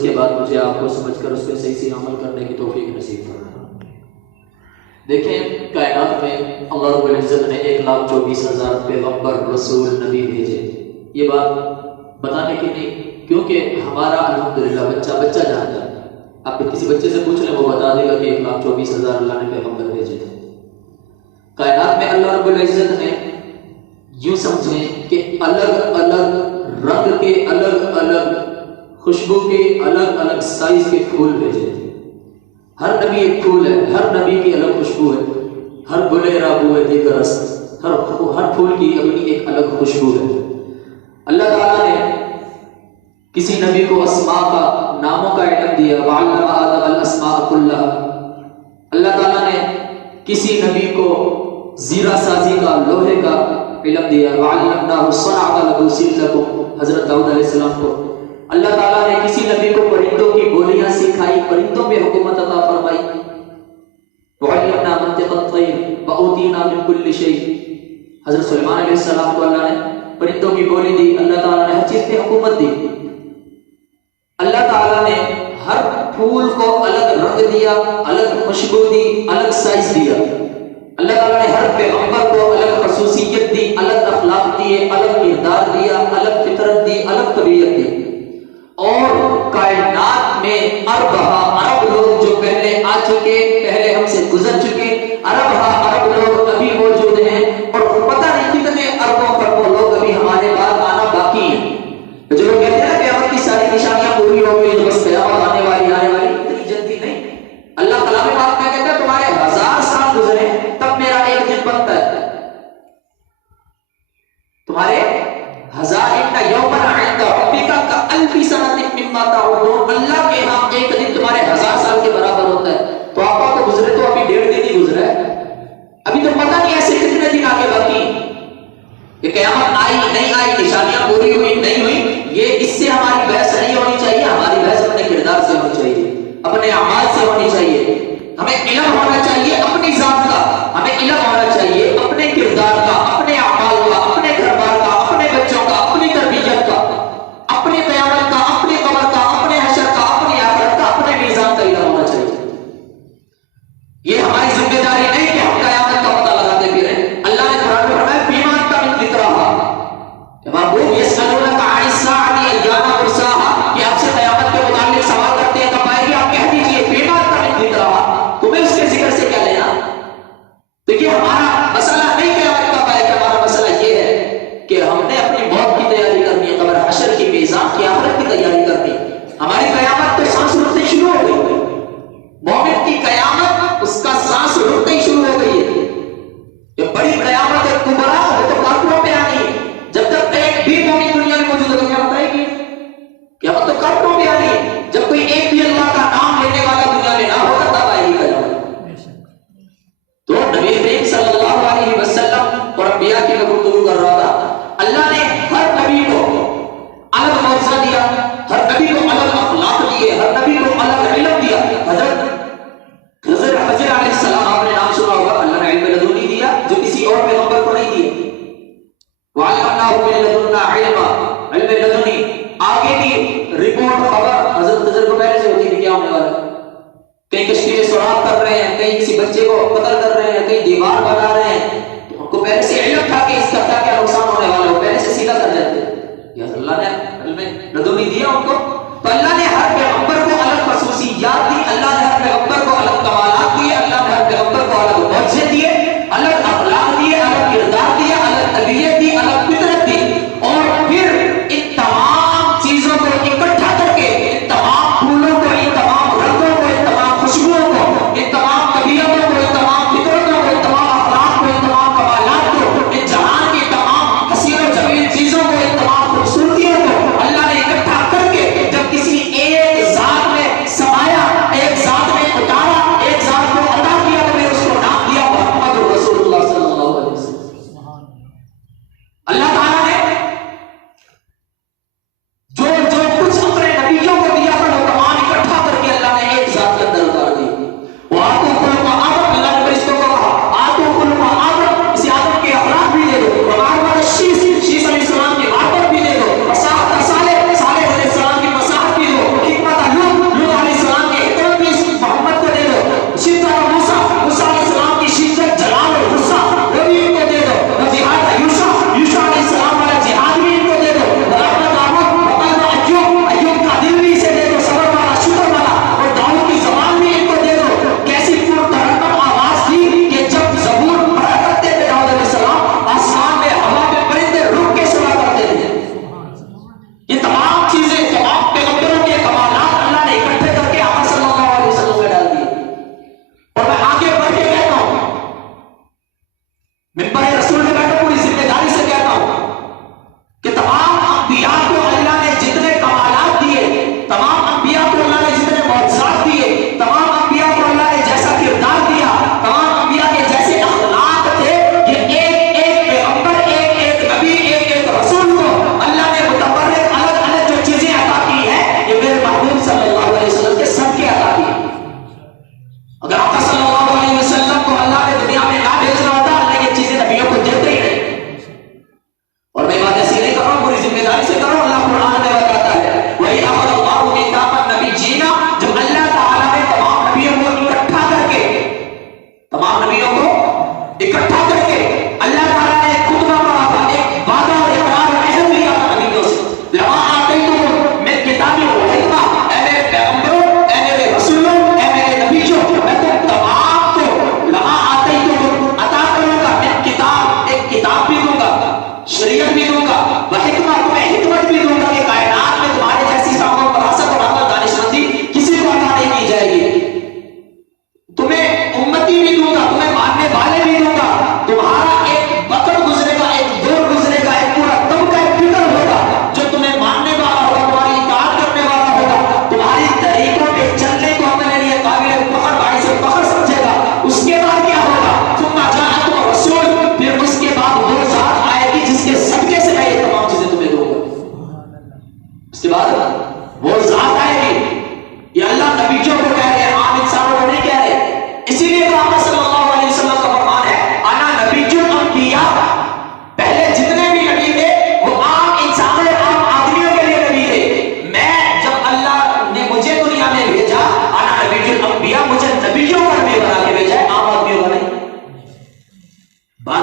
اس کے بعد مجھے آپ کو سمجھ کر اس پہ صحیح سے عمل کرنے کی توفیق نصیب فرمائے۔ دیکھیں کائنات میں اللہ رب العزت نے 1,24,000 پیغمبر رسول نبی بھیجے۔ یہ بات بتانے کی نہیں، کیونکہ ہمارا الحمدللہ بچہ جانتا ہے۔ آپ کسی بچے سے پوچھ لیں وہ بتا دے گا کہ 1,24,000 اللہ نے پیغمبر بھیجے تھے۔ کائنات میں اللہ رب العزت نے یوں سمجھیں کہ الگ الگ رنگ کے، الگ الگ خوشبو کے، الگ الگ سائز کے پھول بھیجے تھے۔ ہر نبی ایک پھول ہے، ہر نبی کی الگ خوشبو ہے، ہر گلے رابو ہے دیگر رست، ہر پھول کی اپنی ایک الگ خوشبو ہے۔ اللہ تعالیٰ نے کسی نبی کو اسماء کا، ناموں کا علم دیا، وَعَلَّمَ آدَمَ الْأَسْمَاءَ كُلَّهَا۔ اللہ تعالیٰ نے کسی نبی کو زیرہ سازی کا، لوہے کا علم دیا، وَعَلَّمْنَاهُ صَنْعَةَ لَبُوسٍ لَكُمْ، حضرت داؤد علیہ السلام کو۔ اللہ تعالیٰ نے کسی نبی کو پرندوں کی بولیاں سکھائی، پرندوں پہ حکومت عطا فرمائی، وَعَلَّمْنَا مَنطِقَ الطَّيْرِ وَأُوتِينَا مِن كُلِّ شَيْءٍ۔ حضرت سلیمان علیہ السلام کو اللہ نے پرندوں کی بولی دی، اللہ تعالیٰ نے ہر چیز پہ حکومت دی۔ اللہ تعالیٰ نے ہر پھول کو الگ رنگ دیا، الگ خوشبو دی، الگ سائز دیا۔ اللہ تعالیٰ نے ہر پیغمبر کو الگ خصوصیت دی، الگ اخلاق دیے، الگ کردار دیا، الگ فطرت دی، الگ طبیعت دی۔ اور کائنات میں ارب لوگ جو پہلے آ چکے، پہلے ہم سے گزر چکے، ارب لوگ ابھی موجود ہیں، اور پتہ نہیں کتنے اربوں لوگ ابھی ہمارے بعد آنا باقی ہیں۔ جو لوگ کہتے ہیں کہ قیامت کی ساری نشانیاں پوری ہو گئی، بس قیامت آنے والی، اتنی جلدی نہیں۔ اللہ کلام پاک میں کہتا ہے تمہارے 1000 سال گزرے تب میرا ایک دن بنتا ہے، تمہارے 1000 یومن عند ربک کألف سنۃ مما تعدون، اللہ کے ہاں ایک دن تمہارے 1000 سال کے برابر ہوتا ہے۔ تو آپ کو گزرے تو ابھی 1.5 دن ہی گزرا ہے، ابھی تو پتہ نہیں ایسے کتنے دن آگے باقی۔ کہ قیامت آئی نہیں آئی، نشانیاں پوری ہوئی نہیں ہوئی، یہ اس سے ہماری بحث نہیں ہونی چاہیے۔ ہماری بحث اپنے کردار سے ہونی چاہیے، اپنے اعمال سے ہونی چاہیے۔ ہمیں علم ہونا چاہیے اپنی ذات کا، ہمیں علم ہونا چاہیے اپنے کردار کا، اپنے اعمال کا، اپنے گھر بار کا، اپنے بچوں کا، اپنی تربیت کا، اپنی قیامت کا، اپنی قبر کا، اپنے حشر کا، اپنی آخرت کا، اپنے میزان کا علم ہونا چاہیے۔ یہ ہماری ذمہ داری نہیں کہ ہم قیامت کا پتہ لگاتے پھریں۔ اللہ نے قرآن میں فرمایا فیما انت من ذکرہا، محبوب یسألونک عن الساعۃ ایان مرساہا، کہ آپ سے قیامت کے متعلق سوال کرتے ہیں کب آئے گی، آپ کہہ دیجئے فیما انت من ذکرہا، تمہیں اس کے ذکر سے کیا لینا۔ دیکھیے ہمارا مسئلہ نہیں قیامت کب آئے گا، ہمارا مسئلہ یہ ہے کہ ہم نے اپنی موت کی تیاری کرنی ہے، قبر حشر کی، میزان کی، آخرت کی تیاری کرنی ہے۔ ہماری قیامت تو سانس رکتے شروع ہو گئی، مومن کی قیامت اس کا سانس رکتے ہی شروع ہو گئی ہے۔ یہ بڑی قیامت ہے کبریٰ، وہ تو کافروں پہ آنی ہے۔ جب تک ایک بھی مومن دنیا میں موجود ہے تو کیا بتائے گی، قیامت تو کافروں پہ آنی ہے۔ جب کوئی ایک بھی اللہ کا نام لینے والا دنیا میں نہ ہوگا تب آئے گی قیامت۔ تو نبی کریم صلی اللہ علیہ وسلم اور انبیاء کی میں گفتگو کر رہا تھا، اللہ نے ہر نبی کو الگ موضوع دیا، ہر نبی کو الگ اخلاق دیے، ہر نبی کو الگ علم دیا۔ حضرت خضر علیہ السلام آپ نے نام سنا ہوگا، اللہ نے علم لدنی دیا جو کسی اور پیغمبر کو نہیں دیا۔ وَعَلَّمْنَاهُ مِن لَدُنَّا عِلْمًا، علم لدنی، آگے کی رپورٹ خبر حضرت خضر کو پہلے سے ہوتی تھی کیا ہونے والا ہے۔ کہیں کشتی میں سوراخ کر رہے ہیں، کہیں کسی بچے کو قتل کر رہے ہیں، کہیں دیوار بنا رہے ہیں، تو ان کو پہلے سے علم تھا کہ اس کا کیا کیا نقصان ہونے والا ہے، پہلے سے سیدھا کر جاتے ہیں۔ یا اللہ نے علم لدنی دیا ان کو، تو اللہ نے ہر پیغمبر کو الگ خصوصیات دی، اللہ نے ہر پیغمبر کو الگ کمالات دیے، اللہ نے ہر پیغمبر کو الگ معجزے دیے، الگ اخلاق دیے، الگ کردار دیا، الگ طبیعت دی، الگ فطرت دی۔ اور پھر ان تمام چیزوں کو اکٹھا کر کے، ان تمام پھولوں کو، ان تمام رنگوں کو، ان تمام خوشبوؤں کو، ان تمام طبیعتوں کو، ان تمام فطرتوں کو، ان تمام اخلاق کو، ان تمام کمالات کو، ان جہان کی تمام حسین و جمیل چیزوں کو، ان تمام خوبصورتیوں کو اللہ نے اکٹھا کر کے جب کسی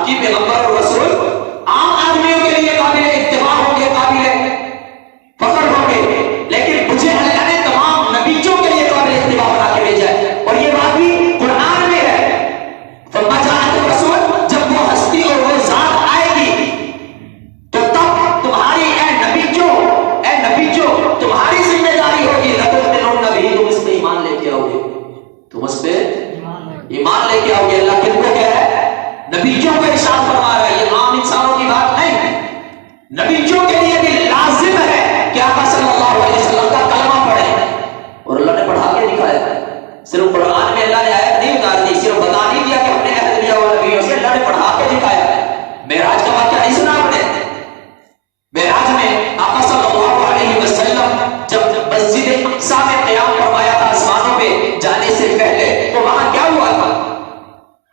बाकी पैगंबर और रसूल आम आदमियों के लिए काबिल इत्तिबा होंगे, काबिल फख्र होंगे, लेकिन मुझे अल्लाह ने तमाम नबीयों के लिए काबिल इत्तिबा बना के भेजा है। और ये बात भी कुरान में है, फरमा जात रसूल, जब वो हस्ती और वो जात आएगी तो तब तुम्हारी ए नबीजो तुम्हारी जिम्मेदारी होगी, नबी तुम इस पे ईमान लेके आओगे, तुम उस पे ईमान लेके आओगे। अल्लाह किनको कह रहा है? नबीजों को इरशाद फरमा रहा है, ये आम इंसानों की बात नहीं है। नबीजों के लिए भी लाजिम है कि आका सल्लल्लाहु अलैहि वसल्लम का कलमा पढ़े, और अल्लाह ने पढ़ा के दिखाया। सिर्फ कुरान में अल्लाह ने आयत नहीं उतार दी, सिर्फ बता नहीं दिया कि हमने अहद लिया हुआ नबियों से, अल्लाह ने पढ़ा के दिखाया। मेराज का वाक़या नहीं सुना आपने? मेराज में आका सल्लल्लाहु अलैहि वसल्लम जब मस्जिद अक्सा में क़याम फरमाया था आसमानों पे जाने से पहले, तो वहां क्या हुआ था?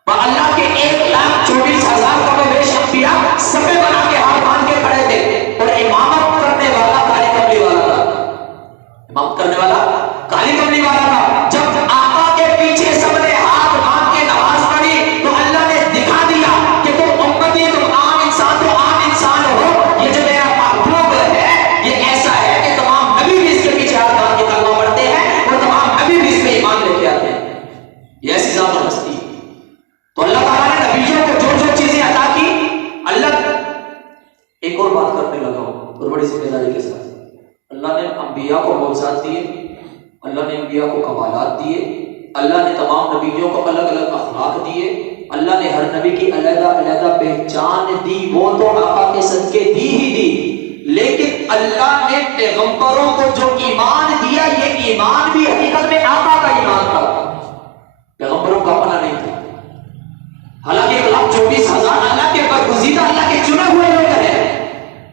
वहां अल्लाह के 1,24,000 कमोबेश अंबिया सफ़े बना के हाथ बांध के खड़े थे, और इमामत करने वाला काली कमली वाला था। इमामत करने वाला काली कमली वाला था। जब आका के पीछे सबने हाथ बांध के नमाज पढ़ी तो अल्लाह ने दिखा दिया कि तुम उम्मती, तुम आम इंसान, तो आम इंसान हो। ये जो मेरा महबूब है ये ऐसा है कि तमाम नबी भी इसके पीछे हाथ बांध के कलमा पढ़ते हैं, और तमाम नबी भी इस पे ईमान लेके आते हैं। ये ऐसी ज़ात और हस्ती। तो अल्लाह ताला ने नबीयों को जो जो चीजें अता की, अल्लाह एक और बात करने लगा हूं और बड़ी जिम्मेदारी के साथ। अल्लाह ने अंबिया को मौजूद दिए, अल्लाह ने अंबिया को कमालात दिए, अल्लाह ने तमाम नबीयों को अलग अलग अखलाक दिए, अल्लाह ने हर नबी की अलग अलग पहचान दी, वो तो आका के सदके दी ही दी। लेकिन अल्लाह ने पैगंबरों को जो ईमान दिया, ये ईमान भी हकीकत में आका का ईमान था, पैगंबरों का अपना नहीं था। हालांकि 1,24,000 अल्लाह के बरगुज़ीदा, अल्लाह के चुने हुए लोग हैं,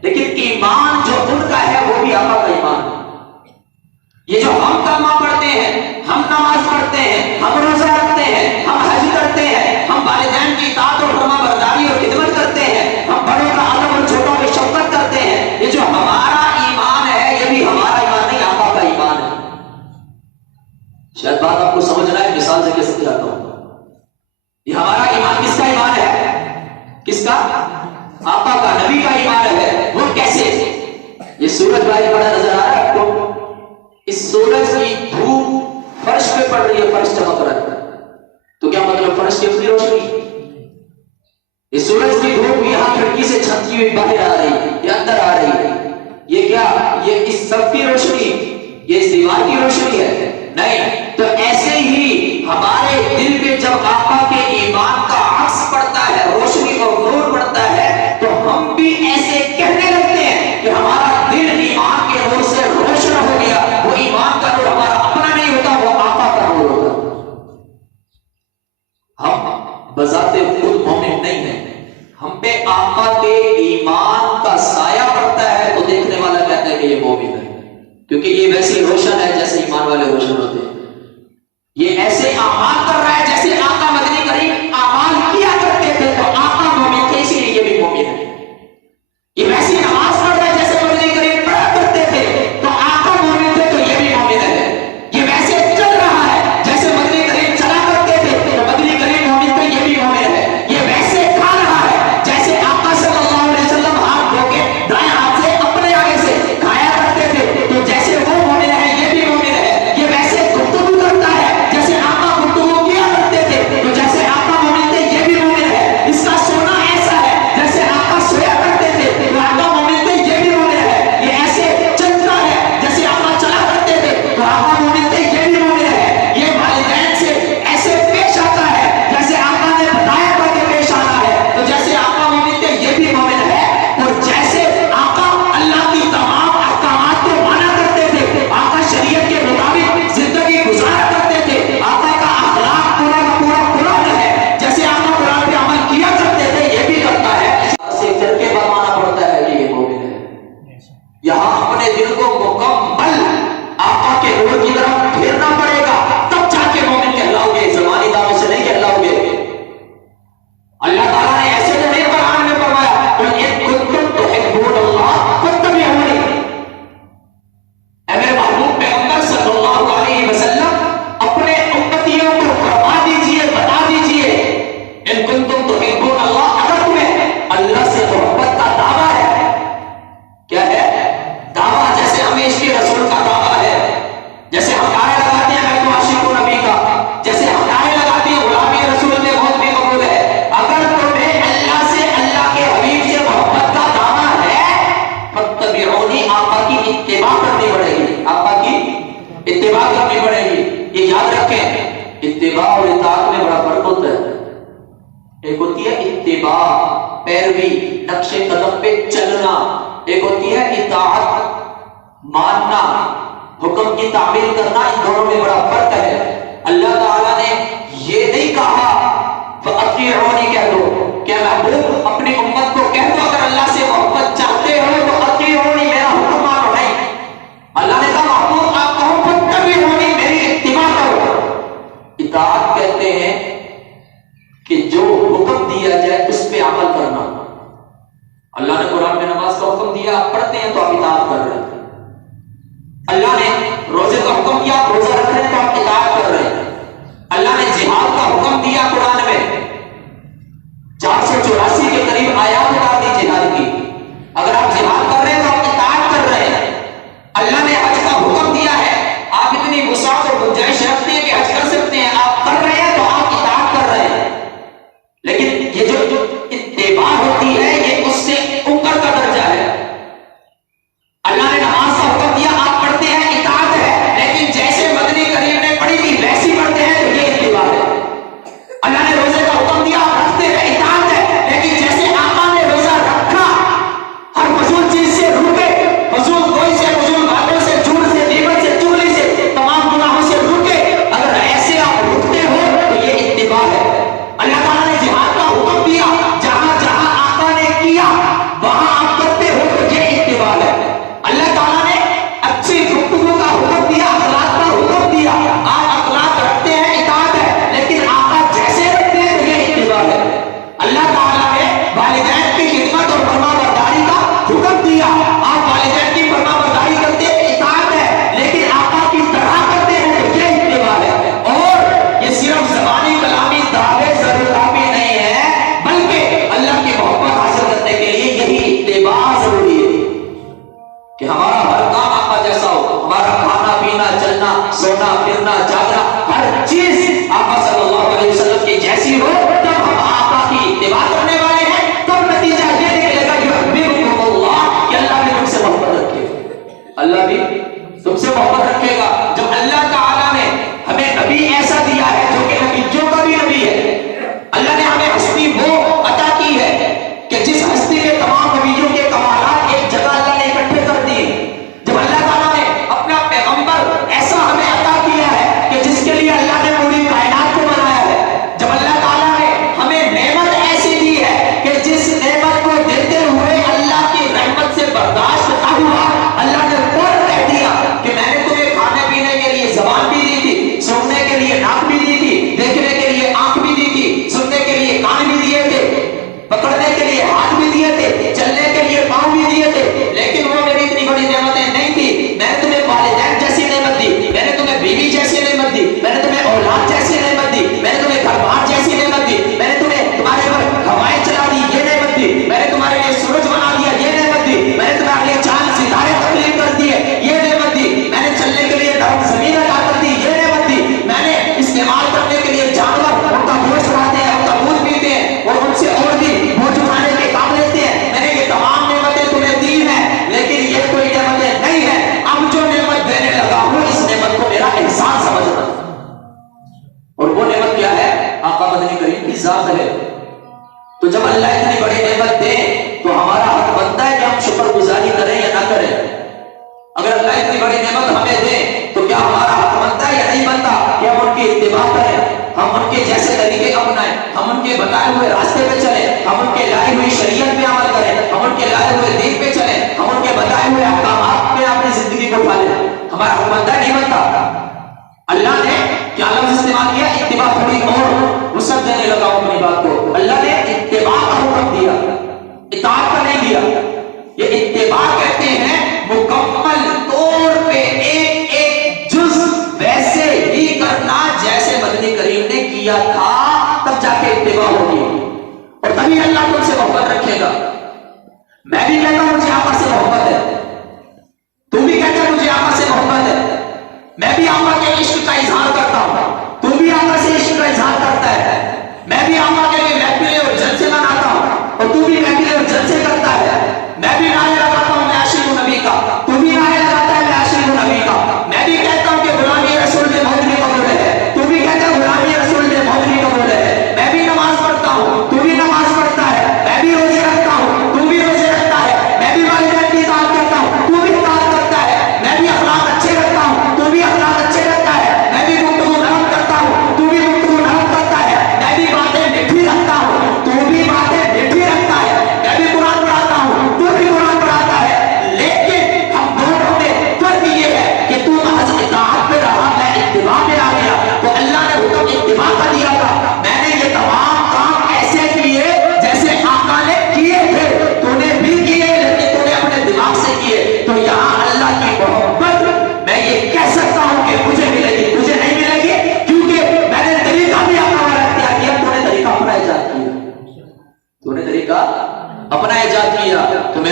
लेकिन ईमान जो उनका है वो भी आका का ईमान है। ये जो हम कलमा पढ़ते हैं, हम नमाज पढ़ते हैं, हम रोजा रखते हैं, हम हज करते हैं, हम वालिदैन की इताअत और फरमाबरदारी और खिदमत करते हैं, हम बड़ों का अदब और छोटों की शफ़क़त करते हैं, ये जो हमारा ईमान है ये भी हमारा ईमान नहीं, आका का ईमान है। शायद बात आपको समझना है, मिसाल से कैसे दिलाता हूं। ये हमारा ईमान किसका ईमान है? किसका? आका का, नबी का ईमान है। वो कैसे? ये सूरज भाई बड़ा नजर आ रहा है आपको? इस सूरज की धूप फर्श पे पड़ रही है, फर्श चमक रहा है, तो क्या मतलब फर्श की अपनी रोशनी? इस सूरज की धूप यहां खिड़की से छलती हुई बाहर आ रही है, ये अंदर आ रही है, ये क्या? ये इस सब की रोशनी, ये इस दीवार की रोशनी है? नहीं। तो ऐसे ही हमारे दिल पे जब आका के ईमान का अक्स पड़ता है, रोशनी और नूर पड़ता है, तो हम भी ऐसे कहने लगते हैं कि हमारा दिल ईमान के नूर से रोशन हो गया। वो ईमान का नूर हमारा अपना नहीं होता, वो आका का नूर होता। हम बजाते खुद मोमिन नहीं है, हम पे आका के ईमान का साया पड़ता है तो देखने वाला कहता है कि ये मोमिन है, क्योंकि ये वैसे रोशन है जैसे ईमान वाले रोशन होते हैं। ये ऐसे आमाल कर रहा है जैसे आका मदनी करीम आमाल किया करते थे, तो आका मोमिन थे इसीलिए ये भी मोमिन है। ये वैसी नमाज पढ़ रहा है जैसे मदनी करीम पढ़ा करते थे, तो आका मोमिन थे, तो ये भी मोमिन है। ये वैसे चल रहा है जैसे मदनी करीम चला करते थे, तो मदनी करीम मोमिन थे, ये भी मोमिन है। ये वैसे खा रहा है जैसे आका सल्लल्लाहु अलैहि वसल्लम हाथ धो के दाएं हाथ से अपने आगे से खाया करते थे, तो जैसे वो मोमिन है ये भी मोमिन है। ये वैसे गुफ्तगू करता है जैसे आका गुफ्तगू किया करते थे, तो जैसे आका मोमिन थे ये भी मोमिन है। इसका सोना ऐसा है जैसे आका सोया करते थे, तो आका मोमिन थे, ये भी मोमिन है। ये ऐसे चलता है जैसे आका चला करते थे, तो आका मोमिन थे, ये भी मोमिन है। ये वालिदैन से ऐसे पेश आता है जैसे आका ने बताया था कि पेश आना है, तो जैसे आका मोमिन थे, ये भी मोमिन है। और जैसे आका अल्लाह की तमाम अहकामात को माना करते थे, आका शरीयत के मुताबिक जिंदगी गुजारा करते थे, आका का अखलाक पूरा का पूरा कुरान है, जैसे आका कुरान पे अमल किया करते थे, ये भी करता है। से करके बताना पड़ता है कि ये मोमिन है। यहाँ अपने दिल को मुकम्मल आका के नूर की तरफ रखें। इत्तिबा और इताअत में बड़ा फर्क होता है। एक होती है इत्तिबा, पैरवी, नक्शे कदम पे चलना। एक होती है इताअत, मानना, हुक्म की तामील करना। इन दोनों में बड़ा फर्क है। अल्लाह ताला ने ये नहीं कहा फअतीऊनी कह दो, क्या महबूब अपनी उम्मत को कह दो अगर अल्लाह से मोहब्बत चाहते हो तो अतीऊनी, मेरा हुक्म मानो। नहीं, अल्लाह ने कहा महबूब आप कहो फत्तबीऊनी, मेरी इत्तिबा करो। इताअत कहते हैं कि जो हुक्म दिया जाए उस पे अमल करना। अल्लाह ने कुरान में नमाज का हुक्म दिया, आप पढ़ते हैं तो आप इताअत कर रहे हैं। अल्लाह ने रोजे का हुक्म दिया, आप रोजा रख रहे हैं तो आप इताअत कर रहे हैं। अल्लाह ने जिहाद का हुक्म दिया, कुरान में 484 के करीब आयात उतार दी जिहाद की। अगर आप जिहाद कर रहे हैं तो आप इताअत कर रहे हैं। अल्लाह ने हज का हुक्म दिया है, आप इतनी वुसाअत और गुंजाइश रखते हैं कि हज कर सकते हैं, आप कर रहे हैं तो आप इताअत कर रहे हैं। लेकिन ये जो इत्तिबा होती है ये उससे ऊपर का दर्जा है। अल्लाह ने नमाज का हुक्म दिया, आप पढ़ते हैं, इताअत है। लेकिन जैसे मदनी करीम ने पढ़ी थी वैसी पढ़ते हैं तो ये इत्तिबा है। अल्लाह ने रोजे का हुक्म दिया, आप रखते हैं, इताअत है। लेकिन जैसे आका ने रोजा रखा, हर फजूल चीज से रुके, फजूल कोई से, फजूल बातों से, झूठ से, गीबत से, चुगली से, तमाम गुनाहों से रुके, अगर ऐसे आप रुकते हो तो ये इत्तिबा है। अल्लाह ताला ने जिहाद का हुक्म दिया, जहां जहां आका ने किया वहां आप करते हो तो ये इत्तिबा है। अल्लाह ताला ने अच्छी गुफ्तगू का हुक्म दिया, अखलाक का हुक्म दिया, आप अखलाक रखते हैं, इताअत है। लेकिन आका जैसे रखते हैं तो ये इत्तिबा है। अल्लाह ताला ने वालिदैन की खिदमत और फरमाबरदारी का हुक्म दिया, आप वालिदैन की फरमाबरदारी करते हैं, इताअत है। लेकिन आका की तरह करते हैं तो ये इत्तिबा है। और ये सिर्फ ज़बानी कलामी दावे ज़रूरी नहीं है, बल्कि अल्लाह की मोहब्बत हासिल करने के लिए यही इत्तिबा जरूरी है कि हमारा हर काम आका जैसा हो। हमारा खाना पीना, चलना, सोना, फिरना, जागना, हर चीज आका सल्लल्लाहु अलैहि वसल्लम की जैसी हो। तब हम आका की इत्तिबा करने वाले हैं, तब नतीजा ये निकलेगा युहिब्बुकुमुल्लाह कि अल्लाह भी तुमसे मोहब्बत रखेगा। अल्लाह भी तुमसे मोहब्बत रखेगा। जब अल्लाह ताला ने हमें नबी ऐसा दिया है जो कि नबियों का भी नबी है, अल्लाह ने हमें हस्ती वो अता की है कि जिस हस्ती में तमाम नबियों के कमालात एक जगह अल्लाह ने इकट्ठे कर दिए। जब अल्लाह ताला ने अपना पैगंबर ऐसा हमें अता किया है कि जिसके लिए अल्लाह ने पूरी कायनात को बनाया है। जब अल्लाह ताला ने हमें नेमत ऐसी दी है कि जिस नेमत को देते हुए अल्लाह की रहमत से बर्दाश्त ना हुआ, अल्लाह ने फौरन कह दिया कि मैंने तुम्हें खाने पीने के लिए ज़बान भी दी थी, सुनने के लिए नाक भी दी थी, देखने के लिए आंख भी दी थी, सुनने के लिए कान भी दिए थे, पकड़ने के लिए हाथ भी दिए थे, चलने के लिए पांव भी दिए थे। लेकिन वो मेरी इतनी बड़ी नेमतें नहीं थी। मैंने तुम्हें वालिदैन जैसी नेमत दी, मैंने तुम्हें बीवी जैसी नेमत दी, मैंने तुम्हें औलाद जैसी नेमत दी, मैंने तुम्हें घर बार जैसी नेमत दी, मैंने तुम्हें तुम्हारे पर हवाएं चला दी, ये नेमत दी, मैंने तुम्हारे लिए सूरज बना दिया, ये नेमत दी, मैंने तुम्हारे लिए चांद सितारे तकलीफ कर दिए, ये नेमत दी, मैंने चलने के लिए नरम जमीन अदा कर दी, ये नेमत दी, मैंने इस्तेमाल करने के लिए जानवर उनका गोश्त खाते हैं, उनका दूध पीते हैं और उनसे और भी बोझ उठाने के काम लेते हैं। मैंने ये तमाम नेमतें तुम्हें दी हैं, लेकिन ये कोई नेमतें नहीं है। अब जो नेमत देने लगा हूं इस नेमत को मेरा एहसान समझना। और वो नेमत क्या है? आका मदनी करीम की जात है। तो जब अल्लाह इतनी बड़ी नेमत दे तो हमारा हक बनता है कि हम शुक्रगुजारी करें या ना करें। अगर अल्लाह इतनी बड़ी नेमत हमें दे तो क्या हमारा हक बनता है या नहीं बनता कि हम उनकी इत्तिबा करें, हम उनके जैसे तरीके अपनाएं, हम उनके बताए हुए रास्ते पे चलें, हम उनके लाई हुई शरीयत पे अमल करें, हम उनके लाए हुए दीन पे चलें, हम उनके बताए हुए अहकामात पे अपनी जिंदगी को ढालें। हमारा हक बनता है नहीं बनता? अल्लाह ने क्या लफ्ज़ इस्तेमाल किया? इत्तिबा। थोड़ी और वसअत देने लगा अपनी बात को। अल्लाह ने इत्तिबा का हुक्म दिया, इताअत का नहीं दिया। ये इत्तिबा कहते हैं मुकम्मल तौर पे एक एक जुज़ वैसे ही करना जैसे मदनी करीम ने किया था, तब जाके इत्तिबा होगी और तभी अल्लाह तुमसे मोहब्बत रखेगा। मैं भी कहता हूं मुझे आका से मोहब्बत है, तू भी कहता है मुझे आका से मोहब्बत है, मैं भी आका के इश्क का इजहार करता हूं, तू भी आका से इश्क का इजहार करता है। मैं भी आका के लिए महफिलें और जलसे मनाता हूं और तू भी महफिलें और जलसे करता है। मैं भी नारे लगाता हूं मैं आशिक हूं नबी का, तू भी नारे लगाता है मैं आशिक हूं नबी का। मैं भी कहता हूं कि गुलामी रसूल में मौत की कब्र है, तू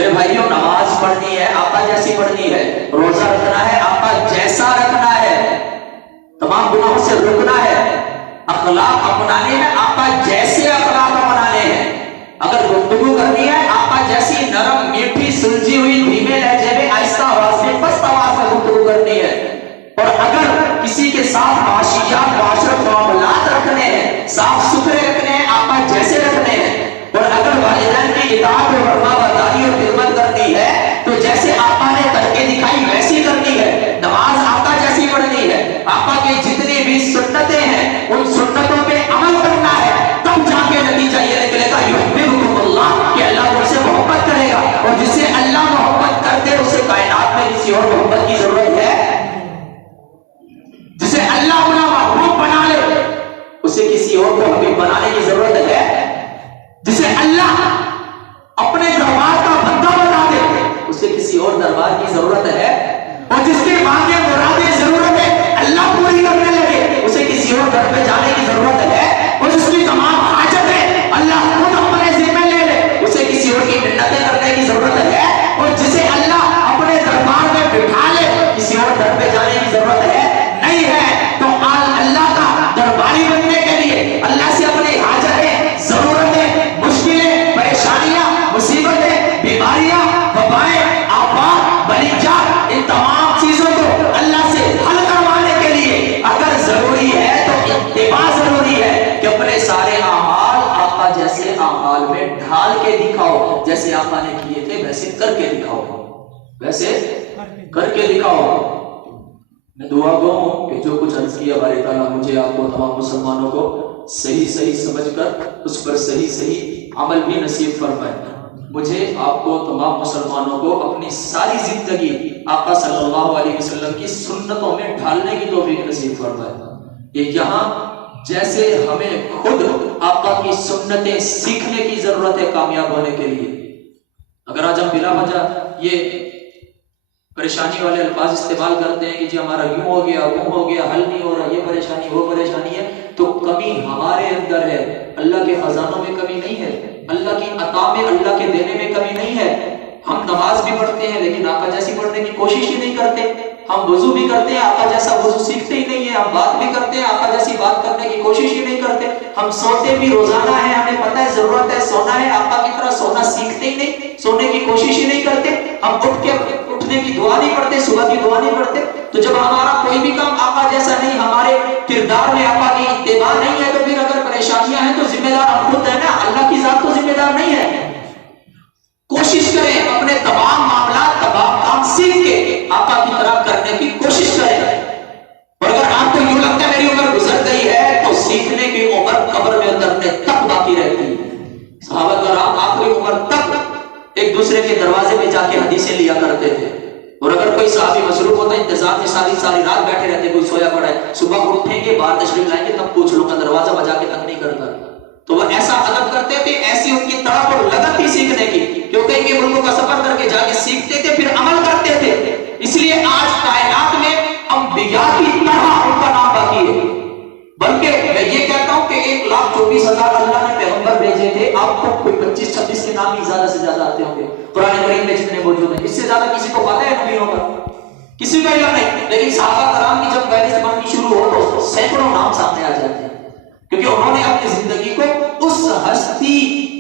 میرے بھائیوں نماز پڑھنی ہے آقا جیسی پڑھنی ہے، روزہ رکھنا ہے آقا جیسا رکھنا ہے، تمام گناہوں سے رکنا ہے، اخلاق اپنانے ہیں آقا جیسے اخلاق اپنانے ہیں، اگر گفتگو کرنی ہے آقا جیسی نرم میٹھی سلجھی ہوئی دھیمے لہجے میں آہستہ آواز میں پست آواز میں گفتگو کرنی ہے، اور اگر کسی کے ساتھ معاشیات معاشرت معاملات رکھنے ہیں صاف ستھرے رکھنے ہیں آقا جیسے رکھنے ہیں، اور اگر والدین کی اطاعت و فرما برداری اور خدمت کرنی ہے تو جیسے آقا نے کر کے دکھائی ویسی کرنی ہے، نماز آقا جیسی پڑھنی ہے، آقا کی جتنی بھی سنتیں ہیں ان سنتوں پہ عمل کرنا ہے، تب جا کے نتیجہ یہ نکلے گا یحببکم اللہ کہ اللہ تم سے محبت کرے گا، اور جسے اللہ محبت کر دے اسے کائنات میں کسی اور محبت کی ضرورت ہے؟ جسے اللہ اپنا محبوب بنا لے اسے کسی اور کو حبیب بنانے کی ضرورت ہے؟ جسے اللہ اپنے دربار کا بندہ بنا دے اسے کسی اور دربار کی ضرورت ہے؟ اور جس کے مانگے مرادیں ضرورت ہے اللہ پوری کرنے لگے اسے کسی اور در پہ جانے کی ضرورت ہے؟ اور جس کی تمام حاجتیں اللہ خود اپنے ذمہ لے لے اسے کسی اور کی منتیں کرنے کی ضرورت ہے؟ اور جسے اللہ اپنے دربار میں بٹھا لے کسی اور در پہ جانے کی ضرورت ہے؟ نہیں ہے۔ تو اللہ کا درباری بننے کے لیے اللہ سے اپنی حاجتیں ضرورتیں مشکلیں پریشانیاں مصیبتیں بیماریاں وبائیں آفات بلیجات ان تمام چیزوں کو اللہ سے حل کروانے کے لیے اگر ضروری ہے تو اتباع ضروری ہے کہ اپنے سارے اعمال آقا جیسے اعمال میں ڈھال کے دکھاؤ، جیسے آقا نے کیے تھے ویسے کر کے دکھاؤ، ویسے کر کے دکھاؤ۔ میں دعا گو ہوں کہ جو کچھ عرض کیا باری تعالیٰ مجھے آپ کو تمام مسلمانوں کو صحیح سمجھ کر اس پر صحیح عمل بھی نصیب فرمائے، مجھے آپ کو تمام مسلمانوں کو اپنی ساری زندگی آقا صلی اللہ علیہ وسلم کی سنتوں میں ڈھالنے کی توفیق نصیب فرمائے۔ یہ یہاں جیسے ہمیں خود آقا کی سنتیں سیکھنے کی ضرورت ہے کامیاب ہونے کے لیے، اگر آج ہم بلا وجہ یہ پریشانی والے الفاظ استعمال کرتے ہیں کہ جی ہمارا یوں ہو گیا وہ ہو گیا حل نہیں ہو رہا یہ پریشانی وہ پریشانی ہے، تو کمی ہمارے اندر ہے، اللہ کے خزانوں میں کمی نہیں ہے، اللہ کی عطا میں اللہ کے دینے میں کمی نہیں ہے۔ ہم نماز بھی پڑھتے ہیں لیکن آقا جیسی پڑھنے کی کوشش ہی نہیں کرتے، ہم وضو بھی کرتے ہیں آقا جیسا وضو سیکھتے ہی نہیں ہے، ہم بات بھی کرتے ہیں آقا جیسی بات کرنے کی کوشش ہی نہیں کرتے، ہم سوتے بھی روزانہ ہیں، ہمیں پتہ ہے ضرورت ہے سونا ہے، آقا کی طرح سونا سیکھتے ہی نہیں، سونے کی کوشش ہی نہیں کرتے، ہم اٹھنے کی دعا نہیں پڑھتے، صبح کی دعا نہیں پڑھتے۔ تو جب ہمارا کوئی بھی کام آقا جیسا نہیں، ہمارے کردار میں آقا کی اتباع نہیں ہے، تو پھر اگر پریشانیاں ہیں تو ذمہ دار ہم خود ہیں نا، اللہ کی ذات تو ذمہ دار نہیں ہے۔ کوشش کریں اپنے تمام معاملات تمام کام سیکھ کے آقا کی طرح کرنے کی کوشش کریں، اور اگر آپ کو یوں لگتا ہے میری عمر گزر گئی ہے تو سیکھنے کی عمر قبر میں اترنے تک باقی رہتی ہے۔ صحابہ کرام آخری عمر تک ایک دوسرے کے دروازے پہ جا کے حدیثیں لیا کرتے تھے، اور اگر کوئی صحابی مصروف ہوتا ہے انتظار میں ساری رات بیٹھے رہتے، کوئی سویا پڑا ہے، صبح اٹھیں گے باہر تشریف لائیں گے تب پوچھ لوں گا، دروازہ بجا کے تک نہیں کرتا۔ تو وہ ایسا ادب کرتے تھے، ایسی ان کی تڑپ اور لگن تھی سیکھنے کی، کیونکہ ان کے ملکوں کا سفر کر کے جا کے سیکھتے تھے پھر عمل کرتے تھے، اس لیے آج کائنات میں انبیاء کی طرح ان کا نام باقی ہے۔ بلکہ میں یہ کہتا ہوں کہ 1,24,000 اللہ نے پیغمبر بھیجے تھے، آپ کو کوئی 25-26 کے نام ہی زیادہ سے زیادہ آتے ہوں گے قرآن کریم میں جتنے موجود ہیں، اس سے زیادہ کسی کو پتہ ہے نبیوں کا؟ کسی کا علم نہیں، لیکن صحابہ کرام کی جب پہلی زبان کی شروع ہو تو سینکڑوں نام سامنے آ جاتے ہیں، کیونکہ انہوں نے اپنی زندگی کو اس ہستی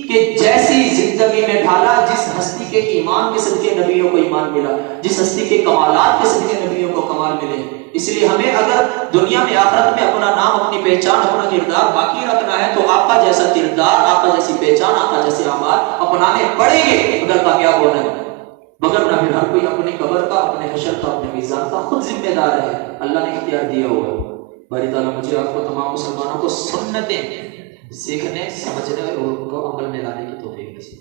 کے جیسی زندگی میں ڈھالا جس ہستی کے ایمان کے صدقے نبیوں کو ایمان ملا، جس ہستی کے کمالات کے صدقے نبیوں کو کمال ملے۔ اس لیے ہمیں اگر دنیا میں آخرت میں اپنا نام اپنی پہچان اپنا کردار باقی رکھنا ہے تو آقا جیسا کردار آقا جیسی پہچان آقا جیسے اعمال اپنانے پڑیں گے اگر کامیاب ہونا ہے، مگر نہ پھر ہر کوئی اپنی قبر کا اپنے حشر کا اپنے میزان کا خود ذمہ دار ہے، اللہ نے اختیار دیا ہوا ہے۔ باری تعالیٰ مجھے آپ کو تمام مسلمانوں کو سنتیں سیکھنے سمجھنے اور ان کو عمل میں لانے کی توفیق نصیب